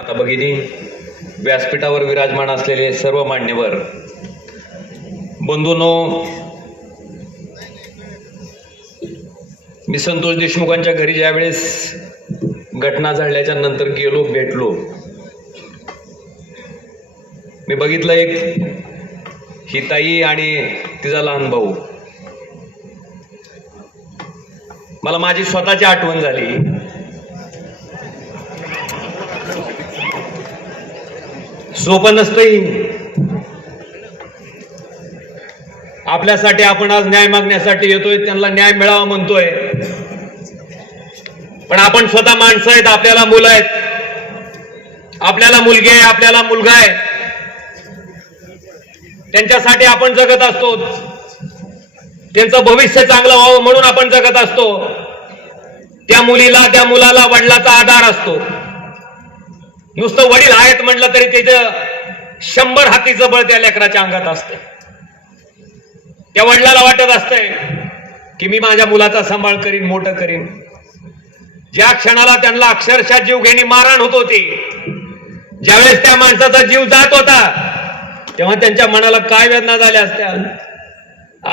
आता भगिनी व्यासपीठावर विराजमान असलेले सर्व मान्यवर बंधूनो मी संतोष देशमुखांच्या घरी वेळेस घटना झाल्याच्या नंतर गेलो भेटलो मी बघितलं एक ही ताई आणि तिचा लहान भाऊ मला माझी स्वतःची आठवण झाली सोपं नसतंही आपल्यासाठी आपण आज न्याय मागण्यासाठी येतोय त्यांना न्याय मिळावा म्हणतोय पण आपण स्वतः माणसं आहेत आपल्याला मुलं आहेत आपल्याला मुलगी आहे आपल्याला मुलगा आहे त्यांच्यासाठी आपण जगत असतो त्यांचं भविष्य चांगलं व्हावं म्हणून आपण जगत असतो त्या मुलीला त्या मुलाला वडिलाचा आधार असतो नुसतं वडील आहेत म्हटलं तरी त्याचं शंभर हातीचं बळ त्या लेकराच्या अंगात असतं त्या वडिलाला वाटत असतंय की मी माझ्या मुलाचा सांभाळ करीन मोठं करीन ज्या क्षणाला त्यांना अक्षरशः जीवघेणी मारण होत होती ज्यावेळेस त्या माणसाचा जीव जात होता तेव्हा त्यांच्या मनाला काय वेदना झाल्या असत्या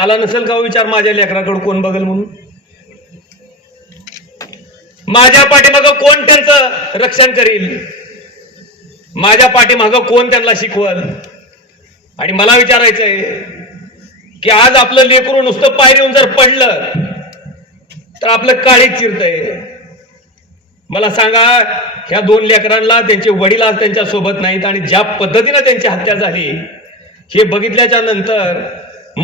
आला नसेल का हो विचार माझ्या लेकराकडून कोण बघल म्हणून माझ्या पाठीमागं कोण त्यांचं रक्षण करील माझ्या पाठीमागं कोण त्यांना शिकवल आणि मला विचारायचं आहे की आज आपलं लेकरू नुसतं पायरीहून जर पडलं तर आपलं काळीच चिरतंय मला सांगा ह्या दोन लेकरांना त्यांचे वडील आज त्यांच्या सोबत नाहीत आणि ज्या पद्धतीनं त्यांची हत्या झाली हे बघितल्याच्या नंतर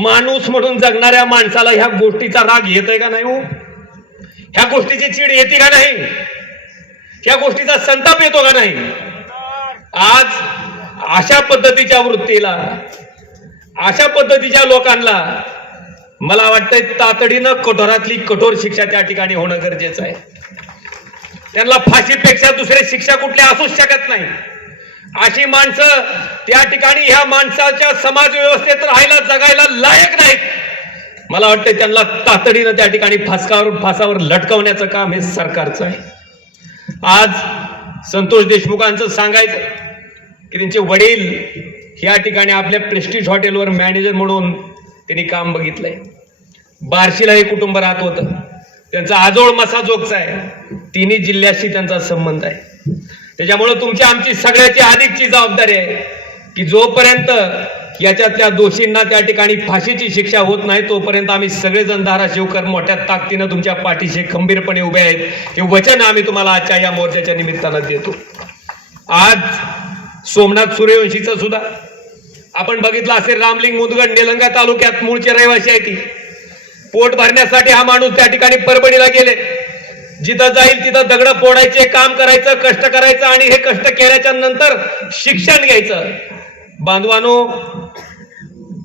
माणूस म्हणून जगणाऱ्या माणसाला ह्या गोष्टीचा राग येत आहे का नाही हो ह्या गोष्टीची चीड येते का नाही ह्या गोष्टीचा संताप येतो का नाही आज अशा पद्धतीच्या वृत्तीला अशा पद्धतीच्या लोकांना मला वाटतंय तातडीनं कठोरातली कठोर शिक्षा त्या ठिकाणी होणं गरजेचं आहे त्यांना फाशीपेक्षा दुसरे शिक्षा कुठल्या असूच शकत नाही अशी माणसं त्या ठिकाणी ह्या माणसाच्या समाज व्यवस्थेत राहायला जगायला लायक नाहीत मला वाटतं त्यांना तातडीनं त्या ठिकाणी फासकावर फासावर लटकवण्याचं काम हे सरकारचं आहे आज संतोष देशमुखांचं सांगायचं की त्यांचे वडील या ठिकाणी आपल्या प्रेस्टिज हॉटेलवर मॅनेजर म्हणून त्यांनी काम बघितलंय बार्शीला हे कुटुंब राहत होतं त्यांचा आजोळ जोगचा आहे तिन्ही जिल्ह्याशी त्यांचा संबंध आहे त्याच्यामुळं तुमची आमची सगळ्याची अधिकची जबाबदारी आहे की जोपर्यंत याच्यातल्या दोषींना त्या ठिकाणी फाशीची शिक्षा होत नाही तोपर्यंत आम्ही सगळेजण धाराशिवकर मोठ्या ताकदीनं तुमच्या पाठीशी खंबीरपणे उभे आहेत हे वचन आम्ही तुम्हाला आजच्या या मोर्चाच्या निमित्तानं देतो आज सोमनाथ सूर्यवंशीचं सुद्धा आपण बघितलं असेल रामलिंग मुदगड निलंगा तालुक्यात मूळचे रहिवासी आहे ती पोट भरण्यासाठी हा माणूस त्या ठिकाणी परभणीला गेले जिथं जाईल तिथं दगड फोडायचे काम करायचं कष्ट करायचं आणि हे कष्ट केल्याच्या नंतर शिक्षण घ्यायचं बांधवानो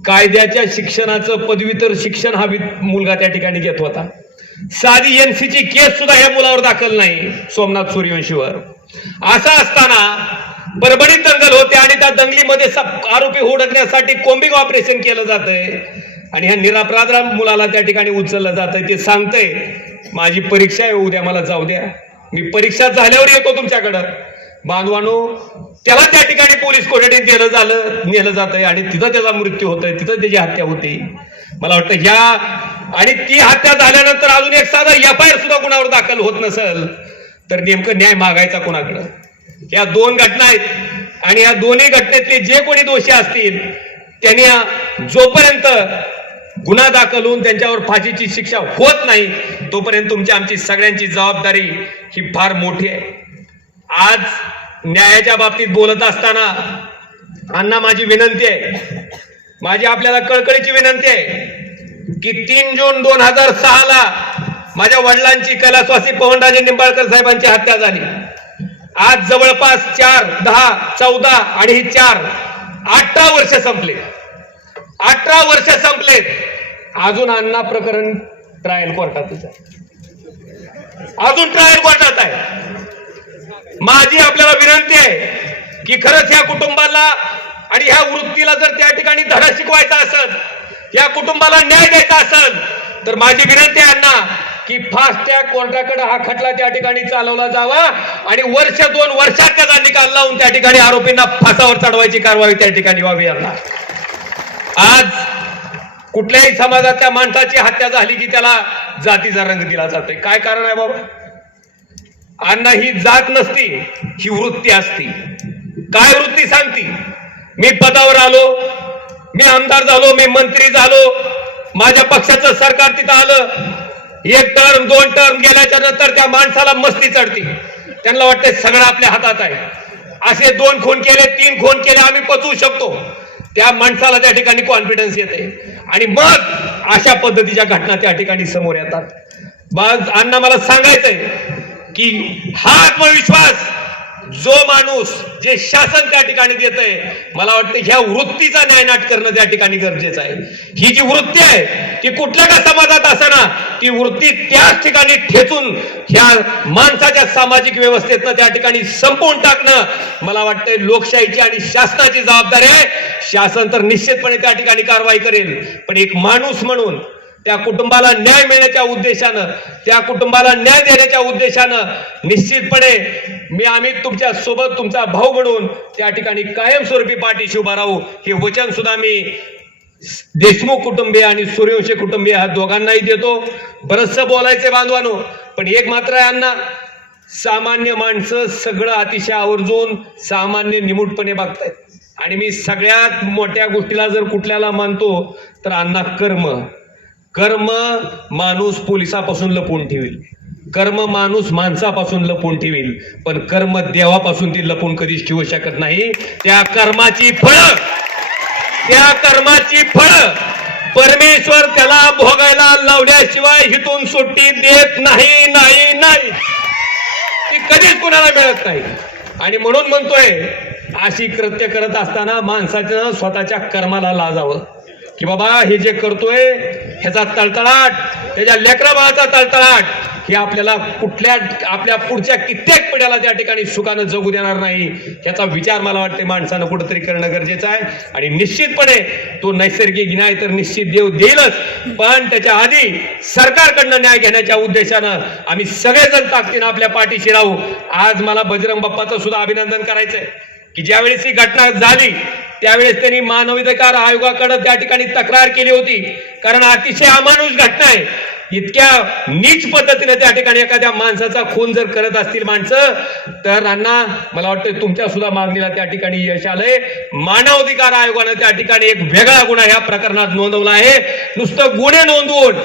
कायद्याच्या शिक्षणाचं पदवीतर शिक्षण हा मुलगा त्या ठिकाणी घेत होता साधी एन ची केस सुद्धा या मुलावर दाखल नाही सोमनाथ सूर्यवंशीवर असं असताना परभणीत दंगल होते आणि त्या दंगलीमध्ये आरोपी हुडकण्यासाठी कोम्बिंग ऑपरेशन केलं जातंय आणि ह्या निरापराध मुलाला त्या ठिकाणी उचललं जातंय ते सांगतंय माझी परीक्षा आहे उद्या मला जाऊ द्या मी परीक्षा झाल्यावर येतो तुमच्याकडं बांधवानो त्याला त्या ठिकाणी पोलीस कोठडीत नेलं झालं नेलं जात आहे आणि तिथं त्याचा मृत्यू आहे तिथं त्याची हत्या होते मला वाटतं ह्या आणि ती हत्या झाल्यानंतर अजून एक साधा एफ आय आर सुद्धा कोणावर दाखल होत नसेल तर नेमकं न्याय मागायचा कोणाकडे या दोन घटना आहेत आणि या दोन्ही घटनेतले जे कोणी दोषी असतील त्यांनी जोपर्यंत गुन्हा दाखल होऊन त्यांच्यावर फाशीची शिक्षा होत नाही तोपर्यंत तुमची आमची सगळ्यांची जबाबदारी ही फार मोठी आहे आज न्यायाच्या बाबतीत बोलत असताना अण्णा माझी विनंती आहे माझी आपल्याला कळकळीची विनंती आहे की तीन जून दोन हजार सहाला माझ्या वडिलांची कलास्वासी पवनराजे निंबाळकर साहेबांची हत्या झाली आज जवळपास चार दहा चौदा आणि ही चार अठरा वर्ष संपले अठरा वर्ष संपले अजून अण्णा प्रकरण ट्रायल कोर्टातच आहे अजून ट्रायल कोर्टात आहे माझी आपल्याला विनंती आहे की खरंच ह्या कुटुंबाला आणि ह्या वृत्तीला जर त्या ठिकाणी धडा शिकवायचा असेल या कुटुंबाला न्याय द्यायचा असेल तर माझी विनंती आहे की फास्ट त्या कोर्टाकडे हा खटला त्या ठिकाणी चालवला जावा आणि वर्ष दोन वर्षात त्याचा निकाल लावून त्या ठिकाणी आरोपींना फासावर चढवायची कारवाई त्या ठिकाणी व्हावी यांना आज कुठल्याही समाजातल्या माणसाची हत्या झाली की त्याला जातीचा रंग दिला जातोय काय कारण आहे बाबा अण्णा ही जात नसती ही वृत्ती असती काय वृत्ती सांगती मी पदावर आलो मी आमदार झालो मी मंत्री झालो माझ्या पक्षाचं सरकार तिथं आलं एक टर्म दोन टर्म गेल्याच्या नंतर त्या माणसाला मस्ती चढती त्यांना वाटते सगळं आपल्या हातात आहे असे दोन खून केले तीन खून केले आम्ही पचवू शकतो त्या माणसाला त्या ठिकाणी कॉन्फिडन्स येते आणि मग अशा पद्धतीच्या घटना त्या ठिकाणी समोर येतात मग अण्णा मला सांगायचंय की हा आत्मविश्वास जो माणूस जे शासन त्या ठिकाणी देत आहे मला वाटतं ह्या वृत्तीचा न्यायनाट करणं त्या ठिकाणी गरजेचं आहे ही जी वृत्ती आहे ती कुठल्या का समाजात असताना ती वृत्ती त्याच ठिकाणी ठेचून ह्या माणसाच्या सामाजिक व्यवस्थेतनं त्या ठिकाणी संपवून टाकणं मला वाटतंय लोकशाहीची आणि शासनाची जबाबदारी आहे शासन तर निश्चितपणे त्या ठिकाणी कारवाई करेल पण एक माणूस म्हणून त्या कुटुंबाला न्याय मिळण्याच्या उद्देशानं त्या कुटुंबाला न्याय देण्याच्या उद्देशानं निश्चितपणे मी आम्ही तुमच्या सोबत तुमचा भाऊ म्हणून त्या ठिकाणी कायमस्वरूपी पाठीशी उभा राहू हे वचन सुद्धा मी देशमुख कुटुंबीय आणि सूर्यवंशी कुटुंबीय ह्या दोघांनाही देतो बरस बोलायचे बांधवानो पण एक मात्र यांना सामान्य माणसं सगळं अतिशय आवर्जून सामान्य निमूटपणे बघतायत आणि मी सगळ्यात मोठ्या गोष्टीला जर कुठल्याला मानतो तर अण्णा कर्म कर्म माणूस पोलिसापासून लपवून ठेवील कर्म माणूस माणसापासून लपवून ठेवील पण कर्म देवापासून ती लपवून कधीच ठेवू शकत नाही त्या कर्माची फळ त्या कर्माची फळ परमेश्वर त्याला भोगायला लावल्याशिवाय हितून सुट्टी देत नाही नाही नाही ती कधीच कुणाला मिळत नाही आणि म्हणून म्हणतोय अशी कृत्य करत असताना माणसाच्या स्वतःच्या कर्माला लाजावं की बाबा हे जे करतोय ह्याचा तळतळाट त्याच्या लेकराबाळाचा तळतळाट हे आपल्याला कुठल्या आपल्या पुढच्या कित्येक पिढ्याला त्या ठिकाणी सुखानं जगू देणार नाही याचा विचार मला वाटते माणसानं कुठंतरी करणं गरजेचं आहे आणि निश्चितपणे तो नैसर्गिक न्याय तर निश्चित देव देईलच पण त्याच्या आधी सरकारकडनं न्याय घेण्याच्या उद्देशानं आम्ही सगळेजण ताकदीनं आपल्या पाठीशी राहू आज मला बजरंग बाप्पाचं सुद्धा अभिनंदन करायचंय की ज्यावेळेस ही घटना झाली त्यावेळेस त्यांनी मानवाधिकार आयोगाकडे त्या ठिकाणी तक्रार केली होती कारण अतिशय अमानुष घटना आहे इतक्या नीच पद्धतीने त्या ठिकाणी एखाद्या माणसाचा खून जर करत असतील माणसं तर अण्णा मला वाटतं तुमच्या सुद्धा मागणीला त्या ठिकाणी यश आलंय मानवाधिकार आयोगानं त्या ठिकाणी एक वेगळा गुन्हा या प्रकरणात नोंदवला आहे नुसतं गुन्हे नोंदवून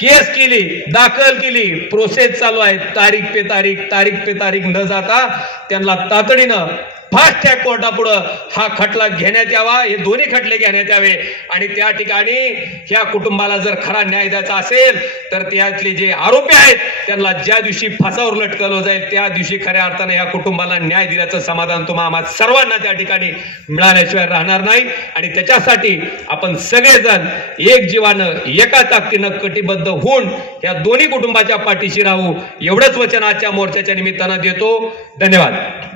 केस केली दाखल केली प्रोसेस चालू आहे तारीख पे तारीख तारीख पे तारीख न जाता त्यांना तातडीनं फास्ट ट्रॅक पुढं हा खटला घेण्यात यावा हे दोन्ही खटले घेण्यात यावे आणि त्या ठिकाणी या कुटुंबाला जर खरा न्याय द्यायचा असेल तर त्यातले जे आरोपी आहेत त्यांना ज्या दिवशी फासावर लटकवलं जाईल त्या दिवशी खऱ्या अर्थानं या कुटुंबाला न्याय दिल्याचं समाधान तुम्हाला सर्वांना त्या ठिकाणी मिळाल्याशिवाय राहणार नाही आणि त्याच्यासाठी आपण सगळेजण एक जीवानं एका ताकदीनं कटिबद्ध होऊन या दोन्ही कुटुंबाच्या पाठीशी राहू एवढंच वचन आजच्या मोर्चाच्या निमित्तानं देतो धन्यवाद